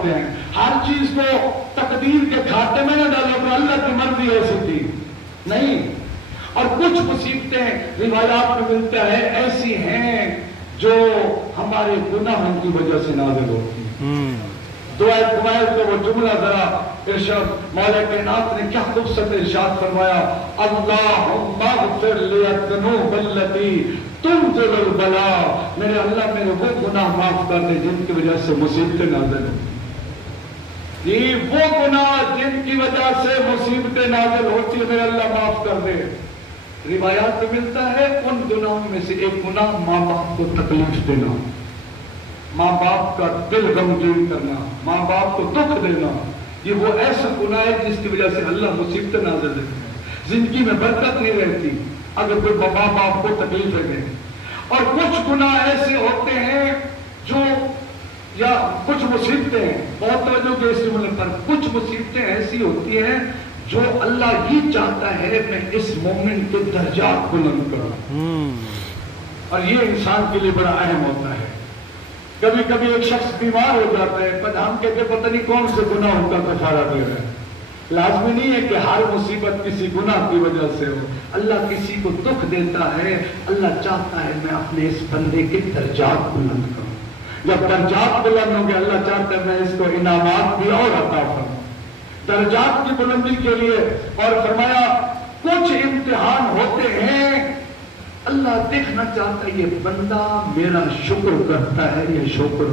होते हैं। हर चीज को तकदीर के खाते में न डालो कि अल्लाह की मर्जी ऐसी थी, नहीं। और कुछ मुसीबतें रिवायात में मिलता है ऐसी हैं जो हमारे गुनाहों की वजह से नाज़िल होती हैं। दुआए कुमैर का वो जुमला जरा इरशाद मौला कायनात ने क्या खूबसूरत इरशाद फरमाया, अल्लाहुम्मा ग़फ़िर लिज़ुनूब अल्लती तुनज़िलुल बला, मेरे अल्लाह मेरे वो गुनाह माफ कर दे जिनकी वजह से मुसीबतें नाज़िल होती। ये वो गुनाह जिनकी वजह से मुसीबतें नाज़िल होती है मेरे अल्लाह माफ कर दे। रिवायात में मिलता है उन गुनाहों में से एक गुनाह माँ बाप को तकलीफ देना, माँ बाप का दिल गमगीन करना, माँ बाप को दुख देना, ये वो ऐसा गुनाह है जिसकी वजह से अल्लाह मुसीबत नाज़िल देता है, जिंदगी में बरकत नहीं रहती अगर कोई माँ बाप को तकलीफ है। और कुछ गुनाह ऐसे होते हैं जो या कुछ मुसीबतें हैं, बहुत तवज्जो के इस जुमले पर, कुछ मुसीबतें ऐसी होती हैं जो अल्लाह ही चाहता है मैं इस मोमिन के दर्जात बुलंद करूं, और ये इंसान के लिए बड़ा अहम होता है। कभी कभी एक शख्स बीमार हो जाता है, पर हम कहते पता नहीं कौन से गुनाह उनका कफारा दे रहा है। लाजमी नहीं है कि हर मुसीबत किसी गुनाह की वजह से हो। अल्लाह किसी को दुख देता है, अल्लाह चाहता है मैं अपने इस बंदे के दर्जात बुलंद करूं। जब दर्जात बुलंद होंगे अल्लाह चाहता है मैं इसको इनामात भी और अता करूं, दर्जात की बुलंदी के लिए। और फरमाया कुछ इम्तिहान होते हैं अल्लाह देखना चाहता है ये बंदा मेरा शुक्र करता है या शुक्र